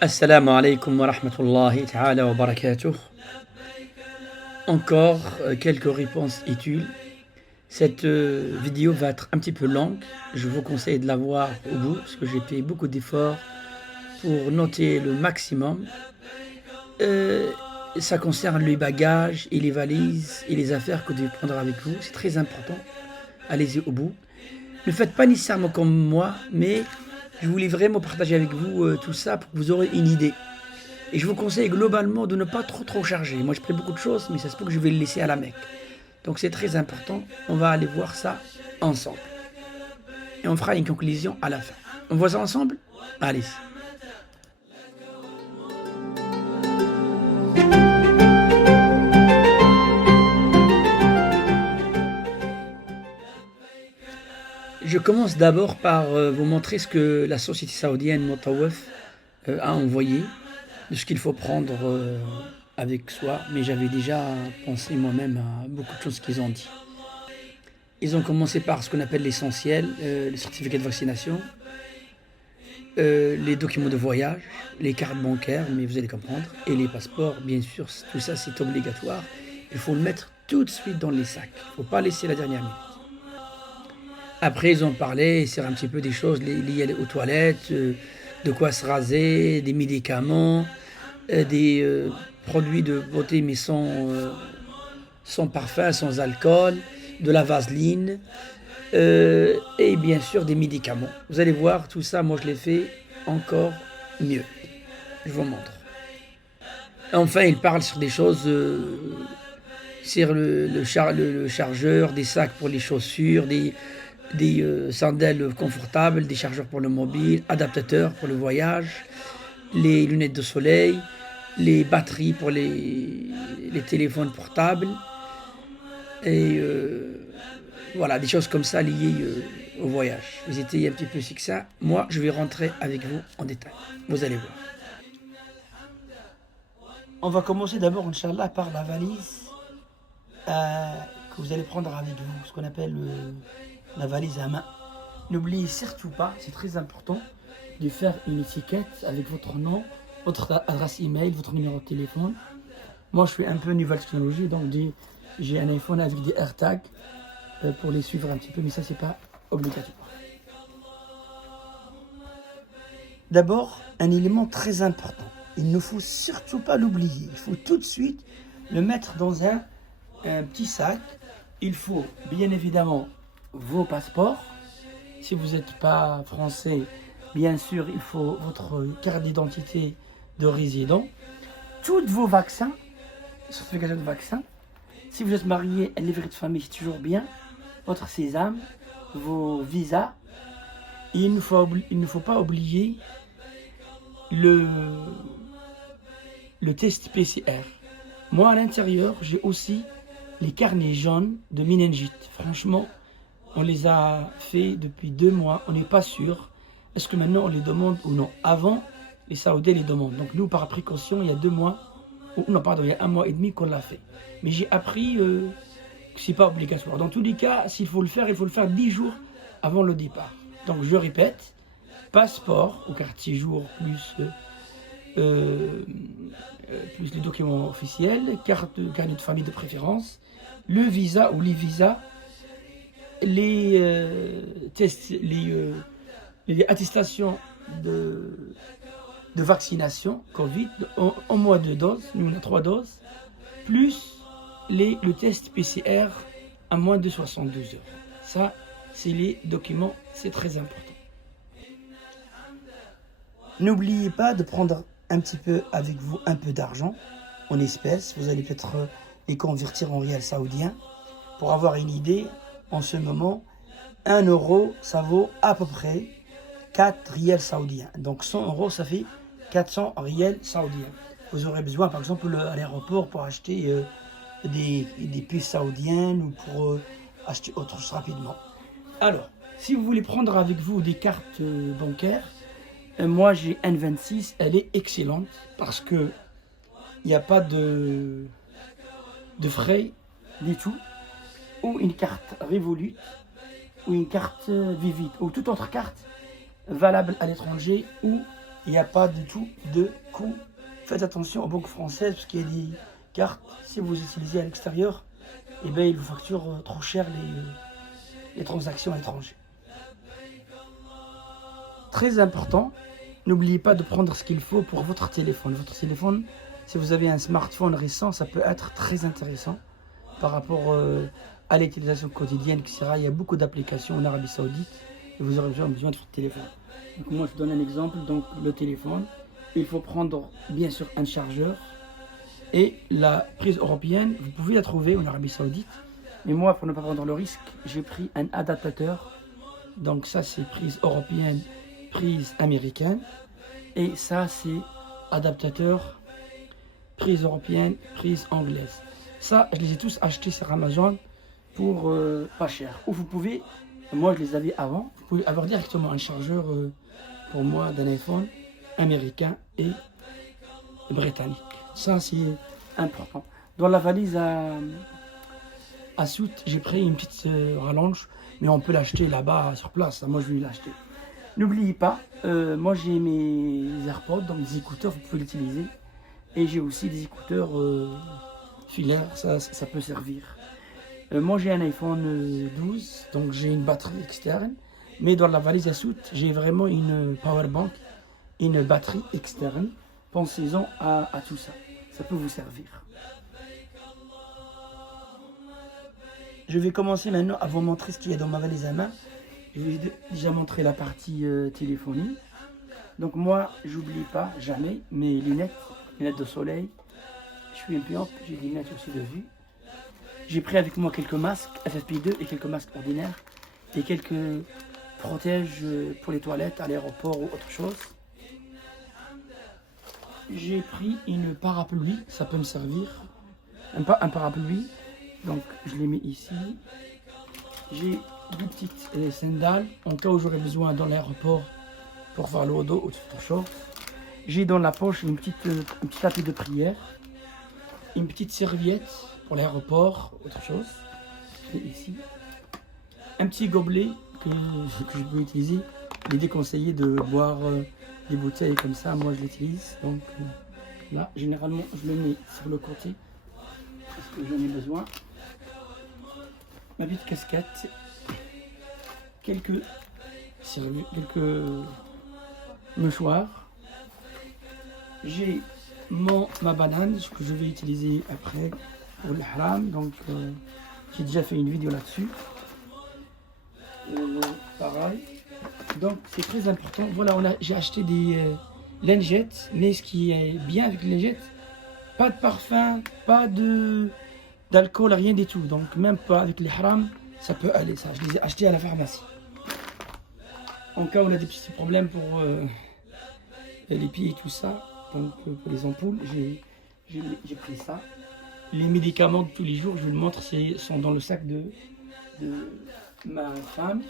Assalamu alaikum wa rahmatullahi ta'ala wa barakatuh. Encore quelques réponses utiles. Cette vidéo va être un petit peu longue. Je vous conseille de la voir au bout parce que j'ai fait beaucoup d'efforts pour noter le maximum. Ça concerne les bagages et les valises et les affaires que vous devez prendre avec vous. C'est très important. Allez-y au bout. Ne faites pas nécessairement comme moi, mais je voulais vraiment partager avec vous tout ça pour que vous aurez une idée. Et je vous conseille globalement de ne pas trop charger. Moi, je pris beaucoup de choses, mais ça se peut que je vais le laisser à la Mecque. Donc c'est très important. On va aller voir ça ensemble. Et on fera une conclusion à la fin. On voit ça ensemble? Allez. Je commence d'abord par vous montrer ce que la société saoudienne Motawef a envoyé, de ce qu'il faut prendre avec soi, mais j'avais déjà pensé moi-même à beaucoup de choses qu'ils ont dit. Ils ont commencé par ce qu'on appelle l'essentiel, les certificats de vaccination, les documents de voyage, les cartes bancaires, mais vous allez comprendre, et les passeports, bien sûr, tout ça c'est obligatoire. Il faut le mettre tout de suite dans les sacs, il ne faut pas laisser la dernière minute. Après, ils ont parlé, c'est un petit peu des choses liées aux toilettes, de quoi se raser, des médicaments, des produits de beauté mais sans parfum, sans alcool, de la vaseline et bien sûr des médicaments. Vous allez voir, tout ça, moi je l'ai fait encore mieux. Je vous montre. Enfin, ils parlent sur des choses, sur le chargeur, des sacs pour les chaussures, des sandales confortables, des chargeurs pour le mobile, adaptateurs pour le voyage, les lunettes de soleil, les batteries pour les téléphones portables, et voilà, des choses comme ça liées au voyage. Vous étiez un petit peu succinct. Moi, je vais rentrer avec vous en détail. Vous allez voir. On va commencer d'abord, Inch'Allah, par la valise que vous allez prendre avec vous, ce qu'on appelle la valise à main. N'oubliez surtout pas, c'est très important, de faire une étiquette avec votre nom, votre adresse email, votre numéro de téléphone. Moi, je suis un peu nouvelle technologie, donc j'ai un iPhone avec des AirTags pour les suivre un petit peu, mais ça, c'est pas obligatoire. D'abord, un élément très important. Il ne faut surtout pas l'oublier. Il faut tout de suite le mettre dans un petit sac. Il faut bien évidemment vos passeports. Si vous n'êtes pas français, bien sûr, il faut votre carte d'identité de résident. Tous vos vaccins, certificat de vaccin. Si vous êtes marié, un livret de famille, c'est toujours bien. Votre sésame, vos visas. Et il ne faut pas oublier le test PCR. Moi, à l'intérieur, j'ai aussi les carnets jaunes de méningite. Franchement, on les a fait depuis 2 mois. On n'est pas sûr. Est-ce que maintenant on les demande ou non? Avant, les Saoudiens les demandent. Donc nous, par précaution, il y a 2 mois, non pardon, il y a 1 mois et demi qu'on l'a fait. Mais j'ai appris que ce n'est pas obligatoire. Dans tous les cas, s'il faut le faire, il faut le faire 10 jours avant le départ. Donc je répète, passeport ou carte séjour plus les documents officiels, carnet de famille de préférence, le visa ou les visas, les tests, les attestations de vaccination Covid en moins de doses, nous on a 3 doses, plus le test PCR à moins de 72 heures. Ça, c'est les documents, c'est très important. N'oubliez pas de prendre un petit peu avec vous un peu d'argent en espèces. Vous allez peut-être les convertir en rial saoudien. Pour avoir une idée, en ce moment, 1 euro, ça vaut à peu près 4 riels saoudiens. Donc 100 euros, ça fait 400 riels saoudiens. Vous aurez besoin, par exemple, à l'aéroport pour acheter des puces saoudiennes ou pour acheter autre chose rapidement. Alors, si vous voulez prendre avec vous des cartes bancaires, moi j'ai N26, elle est excellente parce que il n'y a pas de frais du tout, ou une carte Revolut, ou une carte Vivit, ou toute autre carte valable à l'étranger ou il n'y a pas du tout de coût. Faites attention aux banques françaises parce qu'il y a des cartes, si vous utilisez à l'extérieur, eh bien, ils vous facturent trop cher les transactions à l'étranger. Très important, n'oubliez pas de prendre ce qu'il faut pour votre téléphone. Votre téléphone, si vous avez un smartphone récent, ça peut être très intéressant par rapport à l'utilisation quotidienne, etc. Il y a beaucoup d'applications en Arabie Saoudite et vous aurez besoin de votre téléphone. Donc moi, je donne un exemple. Donc le téléphone, il faut prendre bien sûr un chargeur et la prise européenne, vous pouvez la trouver en Arabie Saoudite. Mais moi, pour ne pas prendre le risque, j'ai pris un adaptateur. Donc ça, c'est prise européenne, prise américaine. Et ça, c'est adaptateur, prise européenne, prise anglaise. Ça, je les ai tous achetés sur Amazon pour pas cher. Ou vous pouvez, moi je les avais avant, vous pouvez avoir directement un chargeur pour moi d'un iPhone américain et britannique. Ça, c'est important. Dans la valise à soute, j'ai pris une petite rallonge, mais on peut l'acheter là-bas sur place. Moi, je vais l'acheter. N'oubliez pas, moi j'ai mes AirPods, donc des écouteurs, vous pouvez l'utiliser. Et j'ai aussi des écouteurs filaires, ça peut servir. Moi j'ai un iPhone 12, donc j'ai une batterie externe. Mais dans la valise à soute, j'ai vraiment une powerbank, une batterie externe. Pensez-en à tout ça, ça peut vous servir. Je vais commencer maintenant à vous montrer ce qu'il y a dans ma valise à main. Je vais déjà montrer la partie téléphonie. Donc moi, j'oublie pas jamais mes lunettes de soleil. Je suis un peu ample, j'ai des lunettes aussi de vue. J'ai pris avec moi quelques masques FFP2 et quelques masques ordinaires. Et quelques protèges pour les toilettes à l'aéroport ou autre chose. J'ai pris une parapluie, ça peut me servir. Un parapluie, donc je l'ai mis ici. J'ai deux petites sandales, en cas où j'aurais besoin dans l'aéroport pour faire le dos ou autre chose. J'ai dans la poche une petite tapis de prière, une petite serviette pour l'aéroport, autre chose. J'ai ici un petit gobelet que je peux utiliser. Il est déconseillé de boire des bouteilles comme ça, moi je l'utilise. Donc là, généralement, je le mets sur le côté parce que j'en ai besoin. Ma petite casquette, quelques mouchoirs. J'ai ma banane, ce que je vais utiliser après pour le haram. Donc j'ai déjà fait une vidéo là-dessus. Pareil. Donc c'est très important. Voilà, j'ai acheté des lingettes, mais ce qui est bien avec les lingettes, pas de parfum, pas d'alcool, rien du tout. Donc même pas avec les haram, ça peut aller. Ça, je les ai achetés à la pharmacie. En cas où on a des petits problèmes pour les pieds et tout ça, donc pour les ampoules, j'ai pris ça. Les médicaments de tous les jours, je vous le montre, sont dans le sac de ma femme.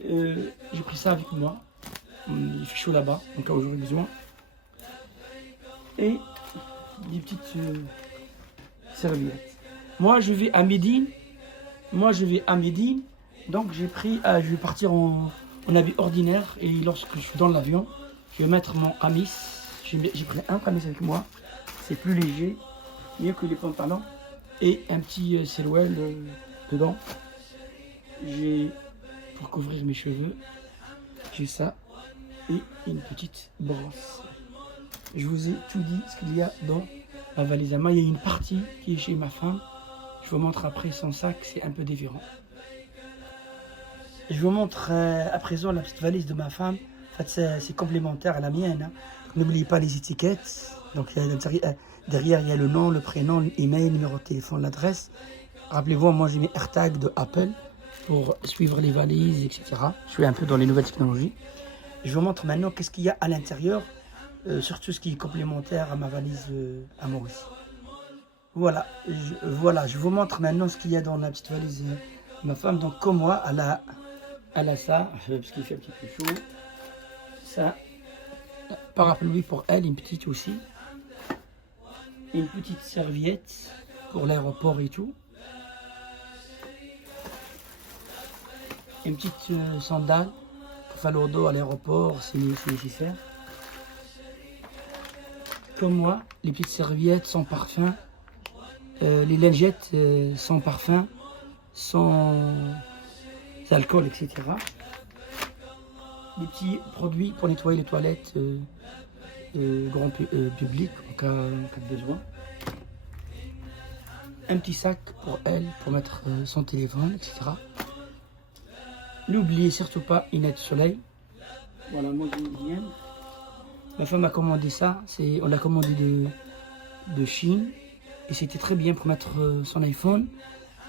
J'ai pris ça avec moi. Il fait chaud là-bas, en cas où j'aurai besoin. Et des petites serviettes. Moi, je vais à Médine. Donc, je vais partir en habit ordinaire. Et lorsque je suis dans l'avion, je vais mettre mon qamis. J'ai pris un qamis avec moi. C'est plus léger, mieux que les pantalons. Et un petit sirwell dedans. Pour couvrir mes cheveux, j'ai ça et une petite brosse. Je vous ai tout dit ce qu'il y a dans la valise à main. Il y a une partie qui est chez ma femme. Je vous montre après son sac, c'est un peu différent. Je vous montre à présent la petite valise de ma femme. En fait, c'est complémentaire à la mienne. Hein. N'oubliez pas les étiquettes. Donc derrière, il y a le nom, le prénom, l'email, le numéro de téléphone, l'adresse. Rappelez-vous, moi j'ai mes AirTags de Apple pour suivre les valises, etc. Je suis un peu dans les nouvelles technologies. Je vous montre maintenant qu'est-ce qu'il y a à l'intérieur, surtout ce qui est complémentaire à ma valise à moi aussi. Voilà, je vous montre maintenant ce qu'il y a dans la petite valise de ma femme. Donc comme moi, elle a ça, parce qu'il fait un petit peu chaud. Ça, parapluie pour elle, une petite aussi. Une petite serviette pour l'aéroport et tout. Une petite sandale pour faire le dos à l'aéroport si nécessaire. comme moi, les petites serviettes sans parfum, les lingettes sans parfum, sans alcool, etc. Des petits produits pour nettoyer les toilettes grand public en cas de besoin. Un petit sac pour elle, pour mettre son téléphone, etc. N'oubliez surtout pas une aide soleil. Voilà, moi j'ai une mienne. Ma femme a commandé ça, on l'a commandé de Chine. Et c'était très bien pour mettre son iPhone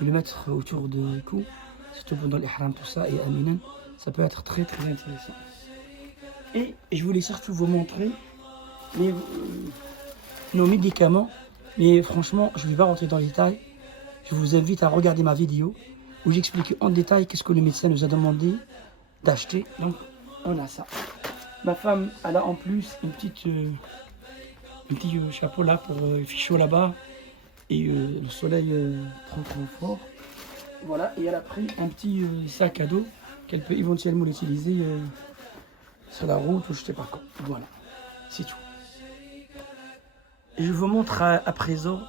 et le mettre autour du cou. Surtout pendant l'ihram, tout ça, et Aminan. Ça peut être très très intéressant. Et je voulais surtout vous montrer nos médicaments. Mais franchement, je ne vais pas rentrer dans les détails. Je vous invite à regarder ma vidéo où j'explique en détail qu'est-ce que le médecin nous a demandé d'acheter. Donc, on a ça. Ma femme, elle a en plus un petit chapeau là pour il fait chaud là-bas. Et le soleil prend trop fort. Voilà, et elle a pris un petit sac à dos qu'elle peut éventuellement l'utiliser sur la route ou je sais pas quand. Voilà, c'est tout. Et je vous montre à présent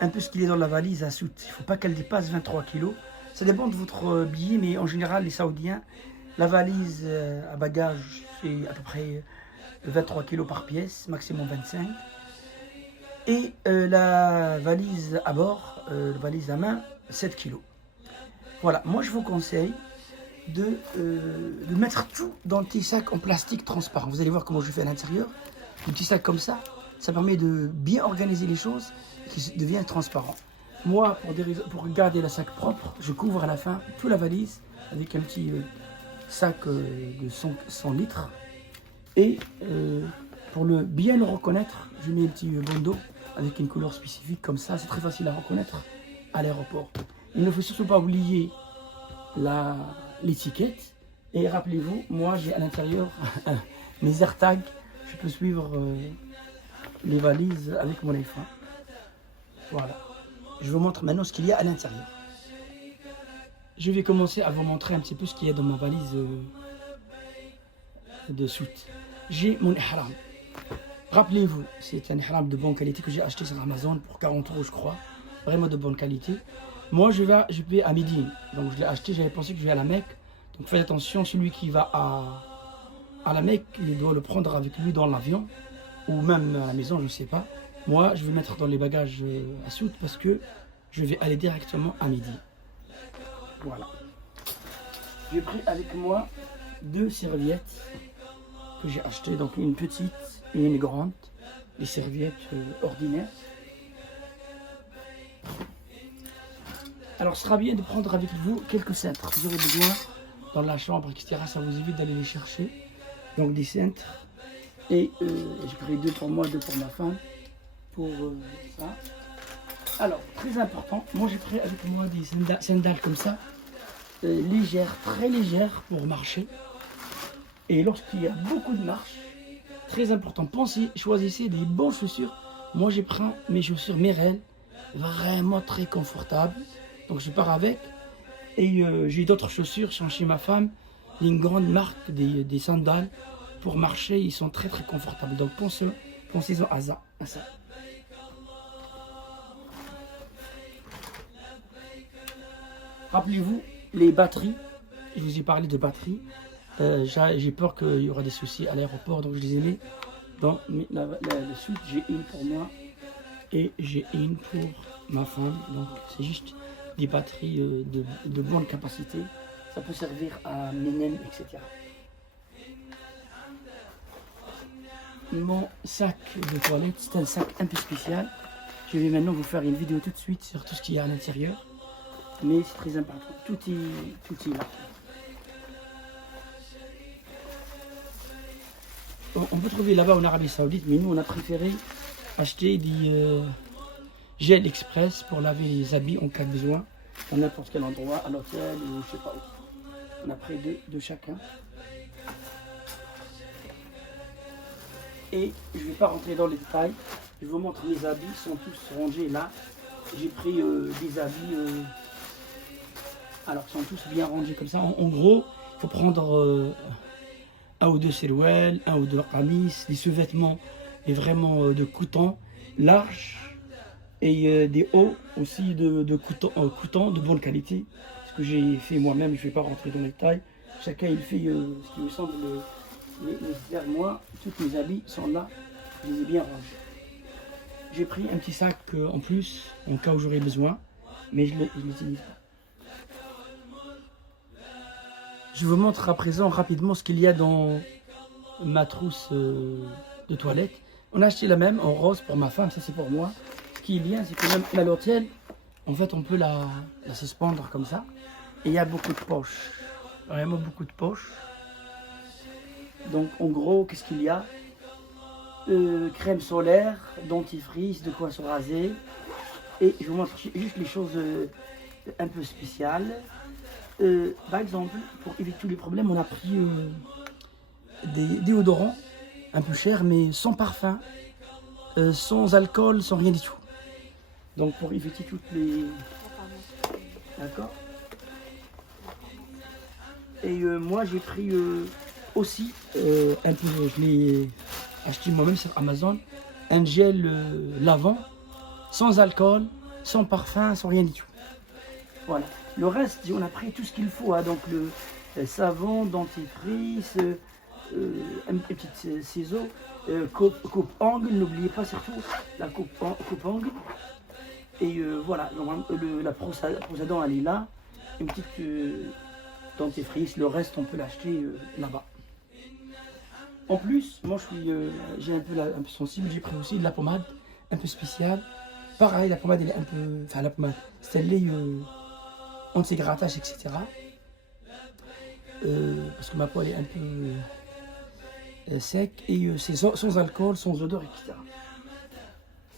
un peu ce qu'il est dans la valise à Soute. Il ne faut pas qu'elle dépasse 23 kg. Ça dépend de votre billet, mais en général, les Saoudiens, la valise à bagages, c'est à peu près 23 kg par pièce, maximum 25. Et la valise à bord, la valise à main, 7 kg. Voilà, moi je vous conseille de mettre tout dans le petit sac en plastique transparent. Vous allez voir comment je fais à l'intérieur. Un petit sac comme ça permet de bien organiser les choses et qui devient transparent. Moi, pour garder le sac propre, je couvre à la fin toute la valise avec un petit sac de 100 litres. Et pour bien le reconnaître, je mets un petit bandeau avec une couleur spécifique comme ça. C'est très facile à reconnaître à l'aéroport. Il ne faut surtout pas oublier l'étiquette. Et rappelez-vous, moi j'ai à l'intérieur mes AirTags. Je peux suivre les valises avec mon iPhone. Voilà. Je vous montre maintenant ce qu'il y a à l'intérieur. Je vais commencer à vous montrer un petit peu ce qu'il y a dans ma valise de soute. J'ai mon ihram. Rappelez-vous, c'est un ihram de bonne qualité que j'ai acheté sur Amazon pour 40 € je crois. Vraiment de bonne qualité. Moi je vais à Médine. Donc je l'ai acheté, j'avais pensé que je vais à la Mecque. Donc faites attention, celui qui va à la Mecque, il doit le prendre avec lui dans l'avion. Ou même à la maison, je ne sais pas. Moi, je vais le mettre dans les bagages à Soute parce que je vais aller directement à midi. Voilà. J'ai pris avec moi 2 serviettes que j'ai achetées. Donc une petite et une grande. Les serviettes ordinaires. Alors, ce sera bien de prendre avec vous quelques cintres. Vous aurez besoin dans la chambre, etc. Ça vous évite d'aller les chercher. Donc des cintres. Et j'ai pris 2 pour moi, 2 pour ma femme. Pour ça. Alors, très important, moi j'ai pris avec moi des sandales comme ça. Légères, très légères pour marcher. Et lorsqu'il y a beaucoup de marche, très important, pensez, choisissez des bonnes chaussures. Moi j'ai pris mes chaussures Merrell, vraiment très confortables. Donc je pars avec. Et j'ai d'autres chaussures, sont chez ma femme. Une grande marque, des sandales. Pour marcher, ils sont très très confortables. Donc pensez-en à ça. Rappelez-vous, les batteries. Je vous ai parlé de batteries. J'ai peur qu'il y aura des soucis à l'aéroport, donc je les ai mis dans le suite. J'ai une pour moi et j'ai une pour ma femme. Donc c'est juste des batteries de bonne capacité. Ça peut servir à Minem, etc. Mon sac de toilette, c'est un sac un peu spécial. Je vais maintenant vous faire une vidéo tout de suite sur tout ce qu'il y a à l'intérieur. Mais c'est très important. Tout est là. On peut trouver là-bas en Arabie Saoudite, mais nous on a préféré acheter des gel express pour laver les habits en cas de besoin, à n'importe quel endroit, à l'hôtel ou je sais pas où. On a pris 2 de chacun. Et je ne vais pas rentrer dans les détails. Je vous montre mes habits, ils sont tous rangés là. J'ai pris des habits, alors ils sont tous bien rangés comme ça. En gros, il faut prendre 1 ou 2 serouels, 1 ou 2 qamis, des sous-vêtements mais vraiment de coton large et des hauts aussi de coton de bonne qualité. Ce que j'ai fait moi-même, je ne vais pas rentrer dans les détails. Chacun il fait ce qui lui semble nécessaire. Moi, tous mes habits sont là, je les ai bien rangés. J'ai pris un petit sac en plus, en cas où j'aurai besoin, mais je ne l'utilise pas. Je vous montre à présent rapidement ce qu'il y a dans ma trousse de toilette. On a acheté la même en rose pour ma femme, ça c'est pour moi. Ce qui est bien, c'est que même à l'hôtel, en fait on peut la suspendre comme ça. Et il y a beaucoup de poches, vraiment beaucoup de poches. Donc en gros, qu'est-ce qu'il y a? Crème solaire, dentifrice, de quoi se raser. Et je vous montre juste les choses un peu spéciales. Par exemple, pour éviter tous les problèmes, on a pris des déodorants un peu chers, mais sans parfum, sans alcool, sans rien du tout. Donc pour éviter toutes les... D'accord. Et moi j'ai pris aussi un peu, je l'ai acheté moi-même sur Amazon, un gel lavant, sans alcool, sans parfum, sans rien du tout. Voilà. Le reste, on a pris tout ce qu'il faut, hein. Donc le savon, dentifrice, un petit ciseau, coupe-ongle, n'oubliez pas surtout la coupe-ongle. Et voilà, la brosse à dents elle est là, une petite dentifrice, le reste on peut l'acheter là-bas. En plus, moi j'ai un peu sensible, j'ai pris aussi de la pommade un peu spéciale. Pareil, la pommade elle est un peu, enfin la pommade, c'est lait anti-grattage, etc. Parce que ma peau elle est un peu sec et c'est sans alcool, sans odeur, etc.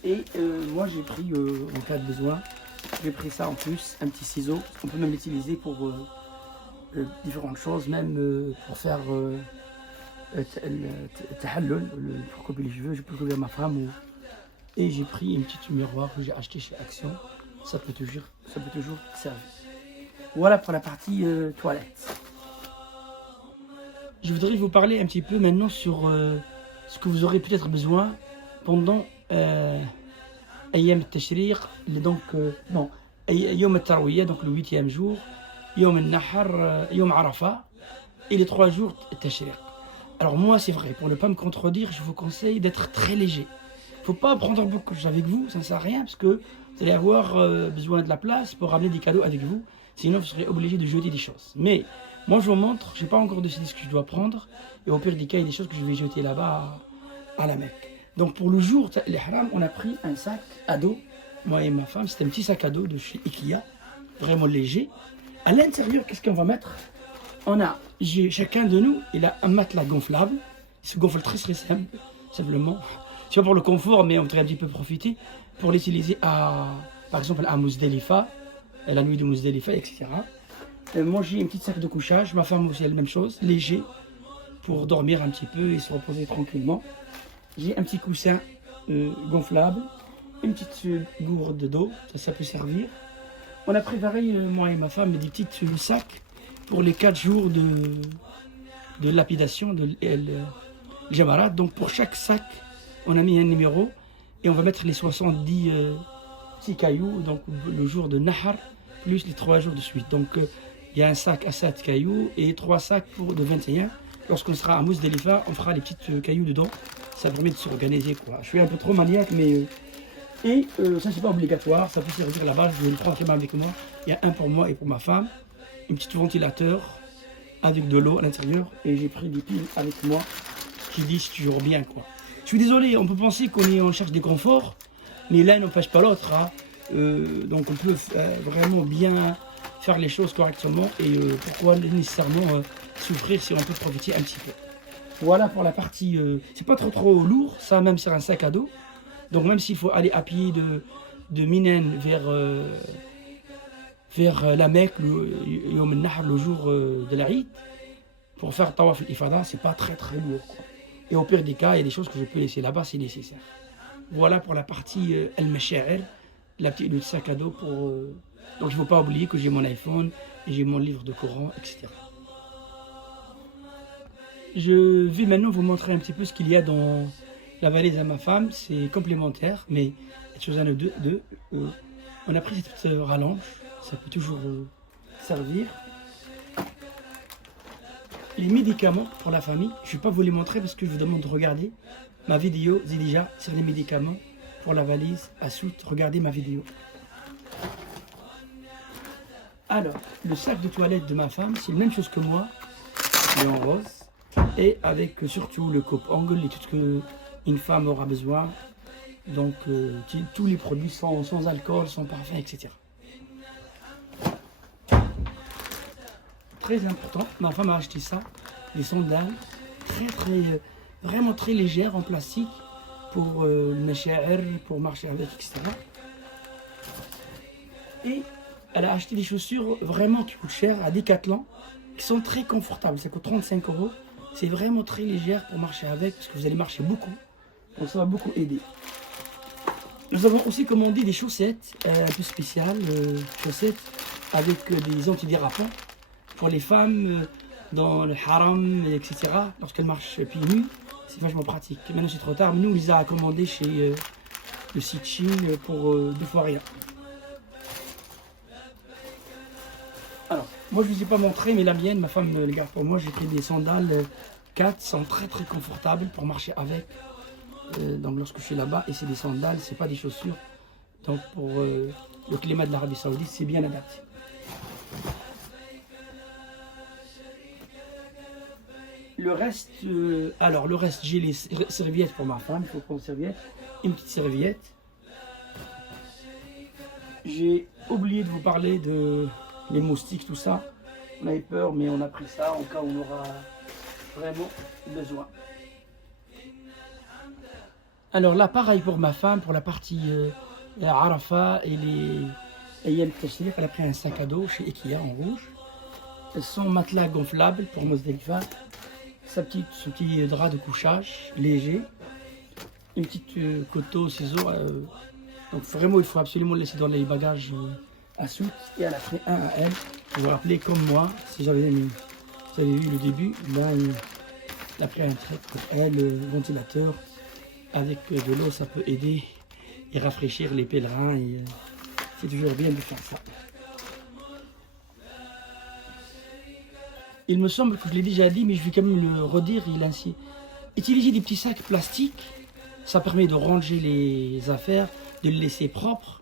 Et moi j'ai pris, en cas de besoin, j'ai pris ça en plus, un petit ciseau. On peut même l'utiliser pour différentes choses, même pour faire tahallul, pour couper les cheveux, je peux couper à ma femme. Et j'ai pris une petite miroir que j'ai acheté chez Action. Ça peut toujours servir. Voilà pour la partie toilette. Je voudrais vous parler un petit peu maintenant sur ce que vous aurez peut-être besoin pendant Ayyam al-Tashriq, donc non, Yom al-Tarwiyah, donc le 8e jour, Yom al-Nahar, Yom Arafah, et les 3 jours Tashriq. Alors moi c'est vrai, pour ne pas me contredire, je vous conseille d'être très léger. Il ne faut pas prendre beaucoup de choses avec vous, ça ne sert à rien, parce que vous allez avoir besoin de la place pour ramener des cadeaux avec vous, sinon vous serez obligé de jeter des choses. Mais moi je vous montre, je n'ai pas encore décidé ce que je dois prendre, et au pire des cas, il y a des choses que je vais jeter là-bas à la Mecque. Donc pour le jour l'Ihram, on a pris un sac à dos, moi et ma femme, c'était un petit sac à dos de chez Ikea, vraiment léger. À l'intérieur, qu'est-ce qu'on va mettre? Chacun de nous, il a un matelas gonflable, il se gonfle très simplement. C'est pas pour le confort, mais on voudrait un petit peu profiter pour l'utiliser par exemple à Muzdalifa, la nuit de Muzdalifa, etc. Moi j'ai une petite sac de couchage, ma femme aussi a la même chose, léger, pour dormir un petit peu et se reposer tranquillement. J'ai un petit coussin gonflable, une petite gourde de dos, ça peut servir. On a préparé, moi et ma femme, des petits sacs pour les 4 jours de lapidation, de Jamarat. Donc pour chaque sac, on a mis un numéro et on va mettre les 70 petits cailloux, donc le jour de Nahar, plus les 3 jours de suite. Donc il y a un sac à 7 cailloux et 3 sacs de 21. Lorsqu'on sera à Muzdalifa, on fera les petits cailloux dedans. Ça permet de s'organiser, quoi. Je suis un peu trop maniaque, mais... ça, c'est pas obligatoire. Ça peut servir là-bas. Je vais le prendre quand même avec moi. Il y a un pour moi et pour ma femme. Un petit ventilateur avec de l'eau à l'intérieur. Et j'ai pris des piles avec moi qui disent toujours bien, quoi. Je suis désolé, on peut penser qu'on cherche des conforts, mais l'un n'empêche pas l'autre. Hein. Donc on peut vraiment bien faire les choses correctement. Et pourquoi nécessairement souffrir si on peut profiter un petit peu. Voilà pour la partie, c'est pas trop lourd, ça même sur un sac à dos. Donc même s'il faut aller à pied de Minen vers la Mecque, Yom al-Nahr, le jour de l'Aïd, pour faire Tawaf al-Ifada, c'est pas très lourd, quoi. Et au pire des cas, il y a des choses que je peux laisser là-bas si nécessaire. Voilà pour la partie al-Masha'ir, le sac à dos pour... Donc il ne faut pas oublier que j'ai mon iPhone, et j'ai mon livre de Coran, etc. Je vais maintenant vous montrer un petit peu ce qu'il y a dans la valise à ma femme, c'est complémentaire, mais chose à deux. On a pris cette petite rallonge, ça peut toujours servir. Les médicaments pour la famille, je ne vais pas vous les montrer parce que je vous demande de regarder ma vidéo déjà sur les médicaments pour la valise à soute. Regardez ma vidéo. Alors, le sac de toilette de ma femme, c'est la même chose que moi, mais en rose. Et avec surtout le coupe-ongle et tout ce qu'une femme aura besoin. Donc, tous les produits sans alcool, sans parfum, etc. Très important, ma femme a acheté ça, des sandales, vraiment très légères en plastique pour le masha'ir, pour marcher avec, etc. Et elle a acheté des chaussures vraiment qui coûtent cher à Decathlon, qui sont très confortables, ça coûte 35 €. C'est vraiment très légère pour marcher avec, parce que vous allez marcher beaucoup, donc ça va beaucoup aider. Nous avons aussi commandé des chaussettes un peu spéciales, chaussettes avec des antidérapants pour les femmes dans le haram, etc. Lorsqu'elles marchent pieds nus, c'est vachement pratique. Maintenant c'est trop tard, mais nous on les a commandés chez le site Chine pour 2 fois rien. Alors, moi je ne vous ai pas montré, mais la mienne, ma femme me les garde pour moi. J'ai pris des sandales 4, sont très confortables pour marcher avec. Donc lorsque je suis là-bas, et c'est des sandales, c'est pas des chaussures. Donc pour le climat de l'Arabie Saoudite, c'est bien adapté. Le reste, j'ai les serviettes pour ma femme. Il faut prendre une serviette, une petite serviette. J'ai oublié de vous parler de les moustiques, tout ça. On avait peur, mais on a pris ça en cas où on aura vraiment besoin. Alors là, pareil pour ma femme, pour la partie Arafat et les Ayam Tashriq, elle a pris un sac à dos chez Ikea en rouge. Son matelas gonflable pour Muzdalifa, son petit drap de couchage léger, une petite coteau, ciseaux. Donc vraiment, il faut absolument le laisser dans les bagages à soute. Et elle a pris un à elle. Vous vous rappelez, comme moi, si vous avez vu le début, là, elle a pris un trait pour elle, le ventilateur. Avec de l'eau, ça peut aider et rafraîchir les pèlerins. C'est toujours bien de faire ça. Il me semble que je l'ai déjà dit, mais je vais quand même le redire. Utiliser des petits sacs plastiques, ça permet de ranger les affaires, de les laisser propres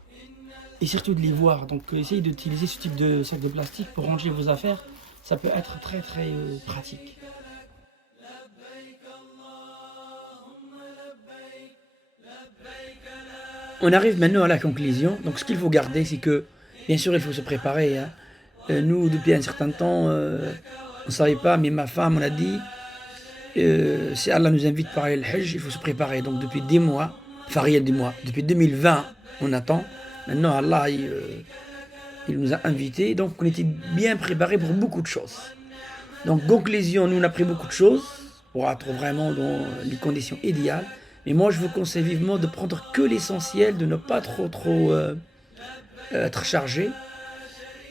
et surtout de les voir. Donc essayez d'utiliser ce type de sac de plastique pour ranger vos affaires. Ça peut être très pratique. On arrive maintenant à la conclusion. Donc ce qu'il faut garder, c'est que, bien sûr, il faut se préparer. Hein. Nous, depuis un certain temps, on ne savait pas, mais ma femme, on a dit, si Allah nous invite par le Hajj, il faut se préparer. Donc depuis des mois, enfin rien des mois, depuis 2020, on attend. Maintenant, Allah, il nous a invités. Donc on était bien préparés pour beaucoup de choses. Donc conclusion, nous, on a pris beaucoup de choses pour être vraiment dans les conditions idéales. Mais moi, je vous conseille vivement de prendre que l'essentiel, de ne pas trop être chargé.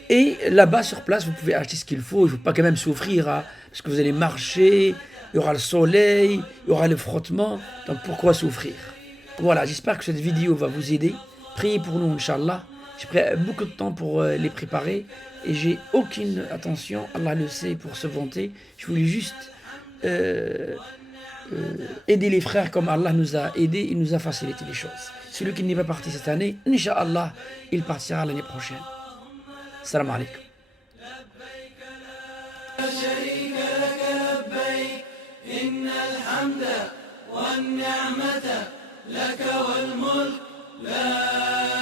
Et là-bas, sur place, vous pouvez acheter ce qu'il faut. Il ne faut pas quand même souffrir, hein, parce que vous allez marcher, il y aura le soleil, il y aura le frottement. Donc pourquoi souffrir? Voilà, j'espère que cette vidéo va vous aider. Priez pour nous, Inch'Allah. J'ai pris beaucoup de temps pour les préparer. Et j'ai aucune attention, Allah le sait, pour se vanter. Je voulais juste... aider les frères comme Allah nous a aidés, il nous a facilité les choses. Celui qui n'est pas parti cette année, Inch'Allah, il partira l'année prochaine. Salam alaikum. والنعمة لك والملك لا